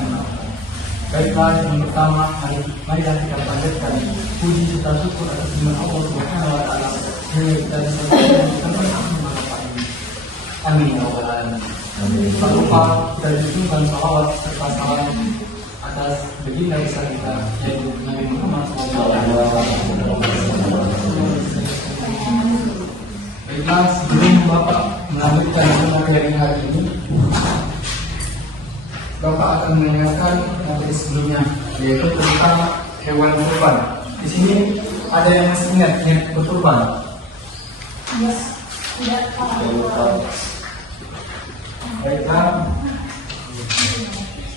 menyenangkan. Baiklah, yang pertama, marilah kita panjatkan puji serta syukur atas firman Allah Subhanahu wa Ta'ala yang kita disampaikan tentang manfaat ini. Amin ya rabbal alamin. Tak lupa kita ditujukan salawat serta salam atas baginda besar kita yaitu Nabi Muhammad SAW. Baiklah, sebelum Bapak melanjutkan materi hari ini, Bapak akan mendengarkan materi sebelumnya, yaitu tentang hewan kurban. Di sini ada yang masih ingat berkurban? Yes, tidak tahu. Baiklah,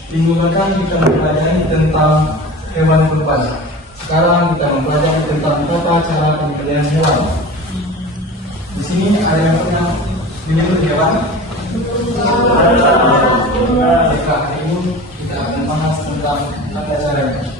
minggu depan kita mempelajari tentang hewan kurban. Sekarang kita mempelajari tentang tata cara penyembelihan hewan. Di sini ada yang pernah menyembelih hewan? Baiklah, hari ini kita akan bahas tentang tata caranya.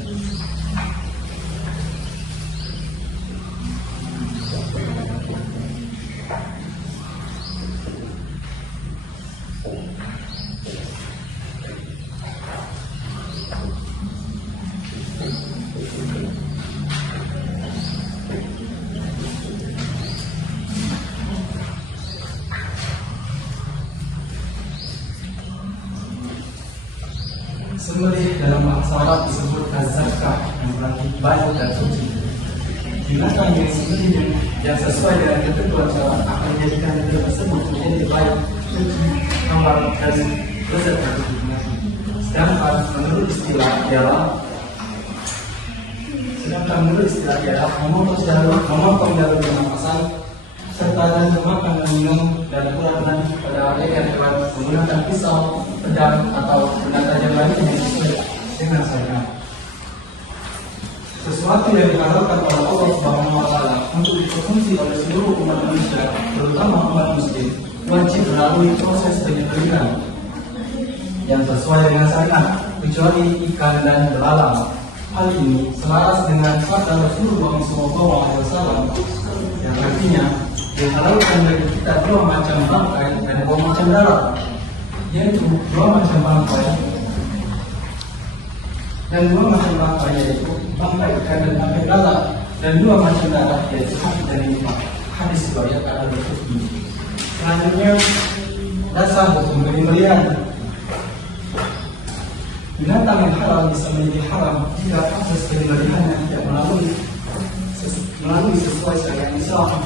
Sembelih dalam bahasa Arab disebut az-zakah, yang berarti baik dan suci. Binatang yang sembelih yang sesuai dengan ketentuan syariat akan menjadikan benda tersebut menjadi baik, suci, aman dan beserta binatang. Sedangkan menurut istilah ialah memotong jalur pernapasan serta dan memakan dan minum dan pula pada adegan hewan menggunakan pisau, pedang atau benda tajam lain yang sesuai dengan syariat. Sesuatu yang diharapkan oleh Allah Subhanahu wa Ta'ala untuk dikonsumsi oleh seluruh umat manusia, terutama umat muslim, wajib melalui proses penyembelihan yang sesuai dengan syariat, kecuali ikan dan belalang. Hal ini selaras dengan sabda Rasulullah SAW yang artinya dihalalkan bagi kita dua macam bangkai dan dua macam darah, yaitu dua macam bangkai yaitu bangkai ikan dan bangkai belalang, dan dua macam darah yaitu hati dan lima. Hadis riwayat Al-Bukhari. Selanjutnya, dasar hukum penyembelihan. Binatang yang halal bisa menjadi haram jika proses penyembelihannya tidak melalui sesuai syariat Islam.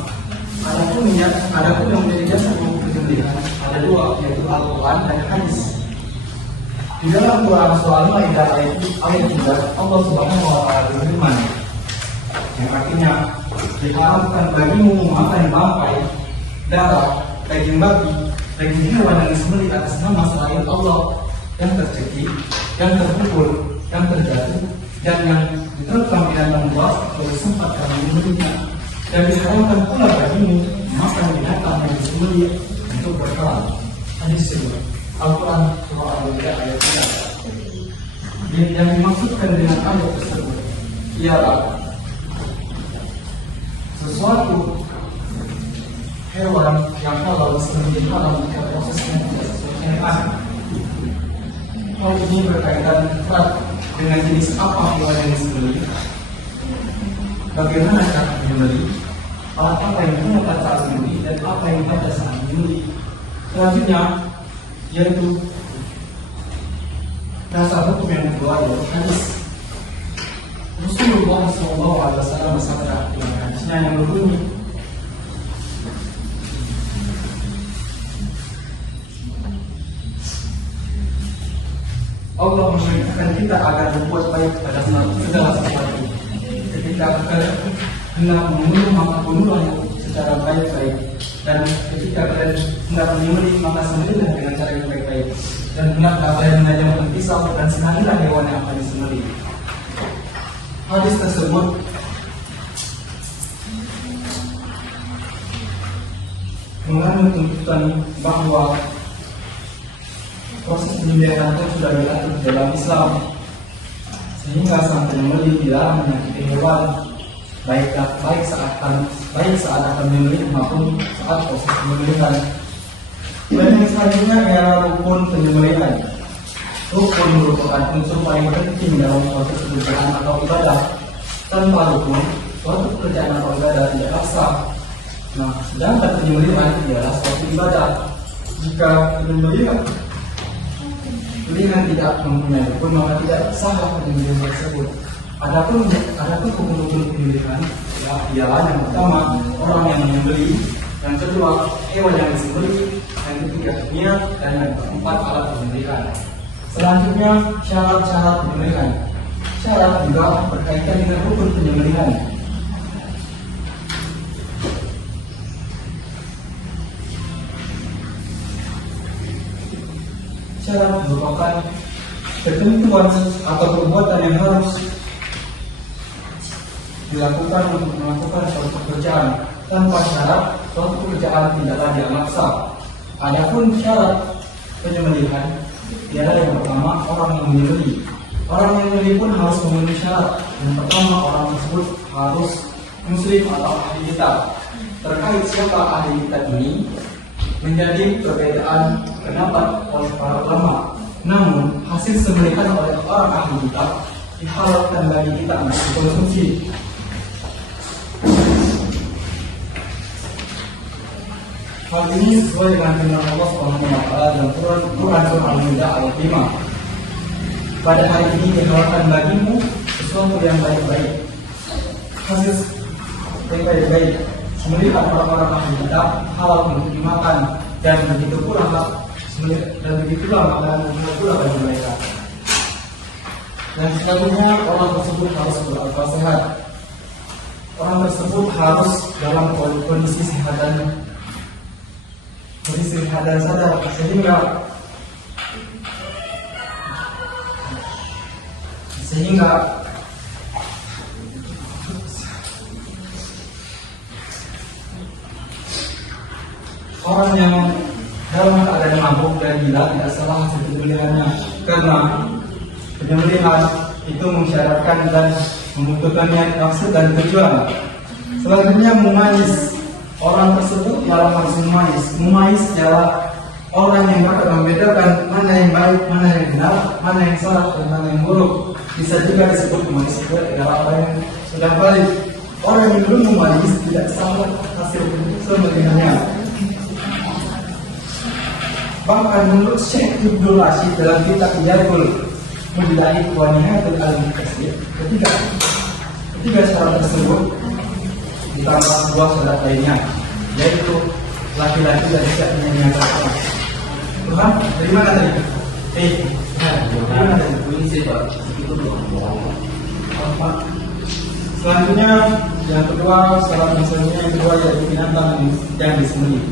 Adapun yang menjadi dasar hukum penyembelihan ada dua, yaitu Al-Quran dan hadis. Di dalam Quran surah Al-Maidah ayat 3, Allah Subhanahu wa Ta'ala berfirman, yang artinya diharamkan bagimu memakan bangkai, darah, daging babi, daging hewan yang disembelih atas nama selain Allah, yang tercekik, yang terpukul, yang terjatuh, dan yang diterkam binatang buas oleh sempat kami menyembelihnya. Dan diharamkan pula bagimu memakan binatang yang disembelih untuk berkelan. Hadis riwayat Al-Quran surah Al-Maidah ayat 3. Yang dimaksudkan dengan ayat tersebut ialah sesuatu hewan yang halal menjadi halal jika prosesnya tidak sesuai syariat. Hal ini berkaitan erat dengan jenis apa hewan yang disembelih, bagaimana cara menyembelih, alat apa yang digunakan saat menyembelih, dan apa yang ada saat menyembelih. Selanjutnya yaitu dasar hukum yang kedua, yaitu hadis. Rasulullah SAW bersabda dengan hadisnya yang berbunyi, Allah memerintahkan kita agar berbuat baik pada segala sesuatu. Ketika kita hendak membunuh, maka bunuhlah secara baik-baik, dan ketika kalian hendak menyembelih, maka sembelihlah dengan cara yang baik-baik, dan hendaklah kalian menajamkan pisau dan senangilah hewan yang akan disembelih. Hadis tersebut mengandung tuntutan bahwa proses penyembelihan itu sudah diatur dalam Islam, sehingga sang penyembelih dilarang menyakiti hewan, baik saat akan menyembelih maupun saat proses penyembelihan. Dan yang selanjutnya ialah rukun penyembelihan. Rukun merupakan unsur paling penting dalam suatu pekerjaan atau ibadah. Tanpa rukun, suatu pekerjaan atau ibadah tidak sah. Nah, sedangkan penyembelihan ialah suatu ibadah. Jika penyembelihan tidak mempunyai rukun, maka tidak sah penyembelihan tersebut. Adapun rukun penyembelihan ialah yang pertama orang yang menyembelih, yang kedua hewan yang disembelih, yang ketiga niat, dan yang keempat alat penyembelihan. Selanjutnya syarat-syarat penyembelihan. Syarat juga berkaitan dengan rukun penyembelihan. Syarat merupakan ketentuan atau perbuatan yang harus dilakukan untuk melakukan suatu pekerjaan. Tanpa syarat, suatu pekerjaan tidaklah dianggap sah. Adapun syarat penyembelihan ialah yang pertama orang yang menyembelih. Orang yang menyembelih pun harus memenuhi syarat. Yang pertama, orang tersebut harus muslim atau ahli kitab. Terkait siapa ahli kitab ini menjadi perbedaan pendapat oleh para ulama. Namun hasil sembelihan oleh orang ahli kitab dihalalkan bagi kita untuk dikonsumsi. Hal ini sesuai dengan firman Allah Subhanahu wa taala dalam Quran surah Al-Ma'idah ayat 5. Pada hari ini dihalalkan bagimu sesuatu yang baik-baik. Hasil yang baik-baik sembelihan orang-orang ahli kitab halal untuk dimakan, dan begitu begitulah makanan pula bagi mereka. Dan selanjutnya orang tersebut harus berakal sehat. Orang tersebut harus dalam kondisi sehat dan sadar, sehingga orang yang dalam keadaan mabuk dan gila tidak salah hasil penyembelihannya, karena penyembelihan itu mensyaratkan dan membutuhkan niat, maksud dan tujuan. Selanjutnya mumayyiz. Orang tersebut ialah harus mumayyiz. Mumayyiz ialah orang yang dapat membedakan mana yang baik, mana yang benar, mana yang salah, dan mana yang buruk. Bisa juga disebut mumayyiz adalah orang yang sudah balik. Orang yang belum mumayyiz tidak salah hasil sembelihannya. Bahkan menurut Syekh Ibnu Rashid dalam kitab Iyadul Mudda'i wa Nihayatul Al-Muqtasid, ketiga syarat tersebut ditambah sebuah syarat lainnya, yaitu laki-laki dan tidak menyatakan Tuhan dari mana tadi? Dari mana tadi? Selanjutnya yang kedua, syarat yang kedua yaitu binatang yang disembelih.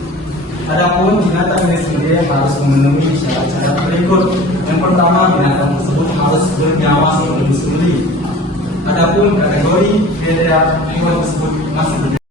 Adapun binatang yang disembelih harus memenuhi syarat-syarat berikut. Yang pertama, binatang tersebut harus bernyawa sebelum disembelih. Adapun kategori kriteria hewan tersebut masih berbeda.